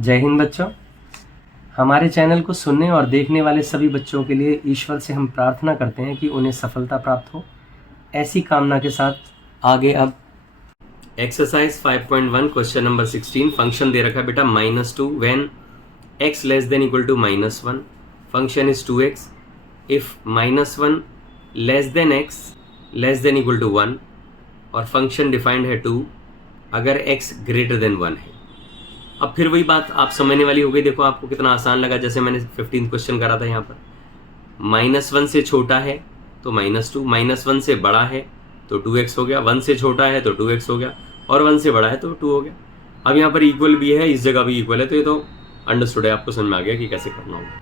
जय हिंद बच्चों। हमारे चैनल को सुनने और देखने वाले सभी बच्चों के लिए ईश्वर से हम प्रार्थना करते हैं कि उन्हें सफलता प्राप्त हो। ऐसी कामना के साथ आगे अब एक्सरसाइज 5.1 क्वेश्चन नंबर 16 फंक्शन दे रखा है बेटा -2 when x less than equal to -1 function is 2x if -1 less than x less than equal to 1 और फंक्शन डिफाइंड है 2 अगर x ग्रेटर देन 1 है। अब फिर वही बात आप समझने वाली हो गई। देखो आपको कितना आसान लगा, जैसे मैंने 15 क्वेश्चन करा था। यहाँ पर -1 से छोटा है तो -2, -1 से बड़ा है तो 2x हो गया, 1 से छोटा है तो 2x हो गया और 1 से बड़ा है तो 2 हो गया। अब यहाँ पर इक्वल भी है, इस जगह भी इक्वल है, तो ये तो अंडरस्टूड है, आपको समझ में आ गया कि कैसे करना होगा।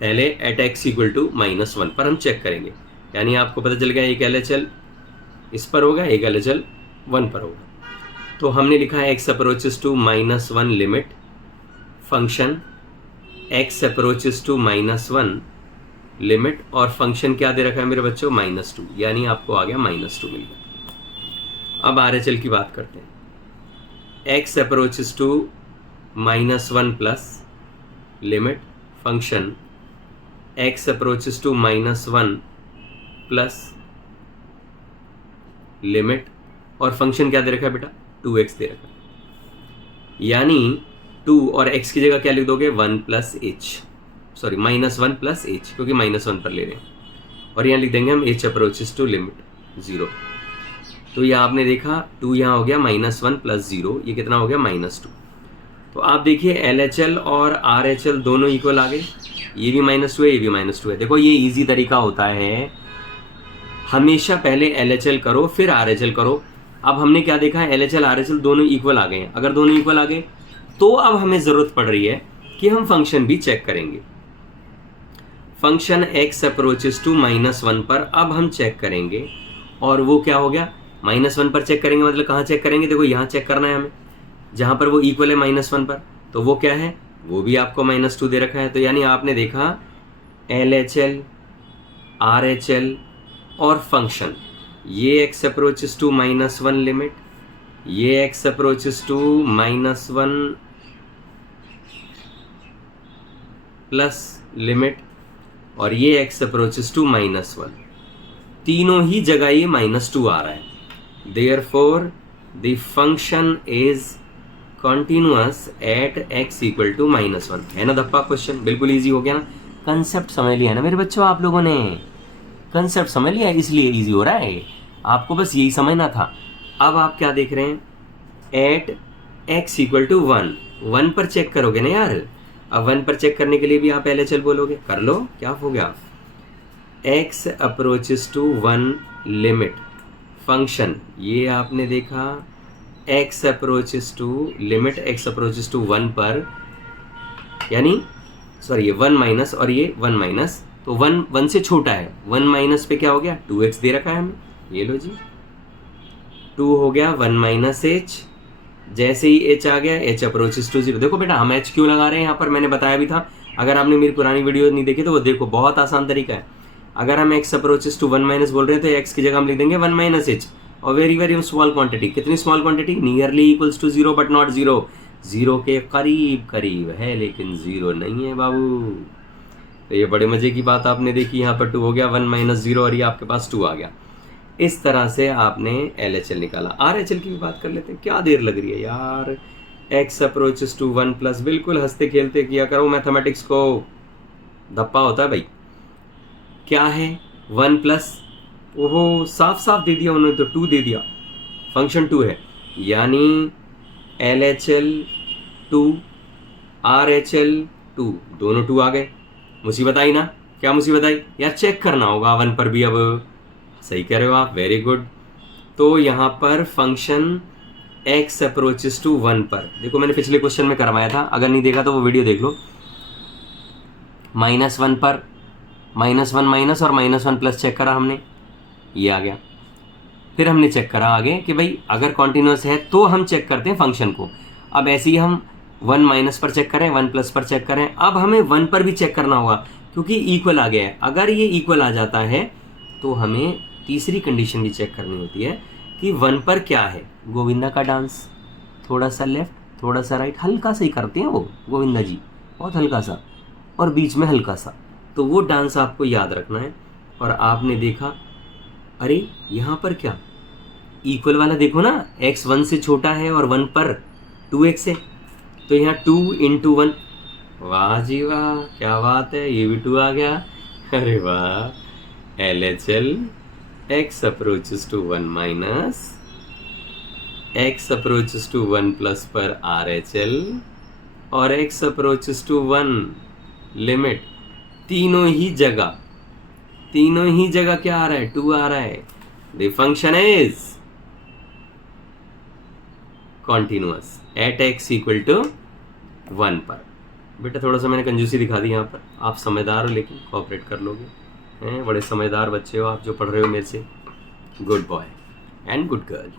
पहले एट x इक्वल टू -1 पर हम चेक करेंगे, यानी आपको पता चल गया एक LHL इस पर होगा, एक LHL 1 पर होगा। तो हमने लिखा है x approaches to -1 limit function x approaches to -1 limit और फंक्शन क्या दे रखा है मेरे बच्चों -2, यानी आपको आ गया -2 मिल गया। अब RHL की बात करते हैं। x approaches to -1 plus limit function x approaches to -1 plus limit और फंक्शन क्या दे रखा है बेटा 2x दे रखा है, यानी 2 और x की जगह क्या लिख दोगे 1 plus h, sorry -1 plus h, क्योंकि -1 पर ले रहे हैं और यहाँ लिख देंगे हम h अप्रोचेस टू लिमिट 0। तो ये आपने देखा 2 यहाँ हो गया -1 प्लस 0, ये कितना हो गया -2। तो आप देखिए LHL और RHL दोनों इक्वल आ गए, ये भी -2 है, ये भी -2 है। देखो ये इजी तरीका होता है, हमेशा पहले LHL करो फिर RHL करो। अब हमने क्या देखा है, LHL RHL दोनों इक्वल आ गए हैं। अगर दोनों इक्वल आ गए तो अब हमें जरूरत पड़ रही है कि हम फंक्शन भी चेक करेंगे। फंक्शन x अप्रोचेस टू -1 पर अब हम चेक करेंगे, और वो क्या हो गया -1 पर चेक करेंगे, मतलब कहाँ चेक करेंगे, देखो यहाँ चेक करना है हमें, जहाँ पर वो इक्वल है -1 पर, तो वो क्या है, वो भी आपको -2 दे रखा है। तो यानी आपने देखा LHL RHL और फंक्शन, ये x अप्रोचेस टू -1 लिमिट, ये x approaches to -1 plus limit और ये x अप्रोचेस टू -1, तीनों ही जगह ये -2 आ रहा है। Therefore the function is continuous at x equal to -1। है ना धप्पा क्वेश्चन, बिल्कुल इजी हो गया ना। कंसेप्ट समझ लिया ना मेरे बच्चों, आप लोगों ने कंसेप्ट समझ लिया, इसलिए इजी हो रहा है, आपको बस यही समझना था। अब आप क्या देख रहे हैं, एट x इक्वल टू 1 पर चेक करोगे ना यार। अब 1 पर चेक करने के लिए भी आप LHL बोलोगे, कर लो, क्या हो गया, x approaches to 1 limit function, ये आपने देखा x approaches to limit x approaches to 1 पर, यानी सॉरी ये 1 माइनस और ये 1 माइनस, तो 1 से छोटा है, 1 माइनस पे क्या हो गया 2x दे रखा है हमें, ये लो जी 2 हो गया 1 माइनस h, जैसे ही h आ गया h अप्रोचेस टू 0। देखो बेटा हम h क्यों लगा रहे हैं यहाँ पर, मैंने बताया भी था, अगर आपने मेरी पुरानी वीडियो नहीं देखी तो वो देखो, बहुत आसान तरीका है। अगर हम x अप्रोचेस टू 1 माइनस बोल रहे हैं तो x की जगह हम लिख देंगे 1 माइनस h और वेरी वेरी स्मॉल क्वांटिटी, कितनी small quantity, nearly equals to 0 but not 0, 0 के करीब करीब है लेकिन 0 नहीं है बाबू। तो ये बड़े मजे की बात आपने देखी, यहाँ पर 2 हो गया 1 माइनस 0 और ये आपके पास 2 आ गया। इस तरह से आपने LHL निकाला। RHL की भी बात कर लेते हैं, क्या देर लग रही है यार, x अप्रोचेस टू 1 प्लस, बिल्कुल हंसते खेलते किया करो मैथमेटिक्स को, धप्पा होता है भाई। क्या है 1 प्लस, ओहो साफ साफ दे दिया उन्होंने तो 2 दे दिया, फंक्शन 2 है, यानी LHL 2 RHL 2 दोनों 2 आ गए। मुसीबत आई ना, क्या मुसीबत आई यार, चेक करना होगा 1 पर भी। अब सही कह रहे हो आप, वेरी गुड। तो यहाँ पर फंक्शन x अप्रोचेस टू 1 पर, देखो मैंने पिछले क्वेश्चन में करवाया था, अगर नहीं देखा तो वो वीडियो देख लो। -1 पर -1 माइनस और -1 प्लस चेक करा हमने, ये आ गया। फिर हमने चेक करा आगे कि भाई अगर कॉन्टिन्यूस है तो हम चेक करते हैं फंक्शन को। अब ऐसे ही हम 1 माइनस पर चेक करें, 1 प्लस पर चेक करें, अब हमें 1 पर भी चेक करना होगा क्योंकि इक्वल आ गया है। अगर ये इक्वल आ जाता है तो हमें तीसरी कंडीशन भी चेक करनी होती है कि 1 पर क्या है, गोविंदा का डांस, थोड़ा सा लेफ्ट थोड़ा सा राइट, हल्का सा ही करते हैं वो गोविंदा जी, बहुत हल्का सा, और बीच में हल्का सा। तो वो डांस आपको याद रखना है। और आपने देखा, अरे यहाँ पर क्या इक्वल वाला देखो ना, x 1 से छोटा है और 1 पर 2x है, तो यहाँ 2 इंटू 1, वाह जी वाह, क्या बात है, ये भी 2 आ गया। अरे वाह, LHL x approaches to 1 minus x approaches to 1 plus पर RHL और x approaches to 1 लिमिट, तीनों ही जगह क्या आ रहा है, 2 आ रहा है। The function is continuous at x equal to 1 पर। बेटा थोड़ा सा मैंने कंजूसी दिखा दी यहाँ पर, आप समझदार हो लेकिन कोऑपरेट कर लोगे, हैं बड़े समझदार बच्चे हो आप जो पढ़ रहे हो मेरे से। Good boy and good girl.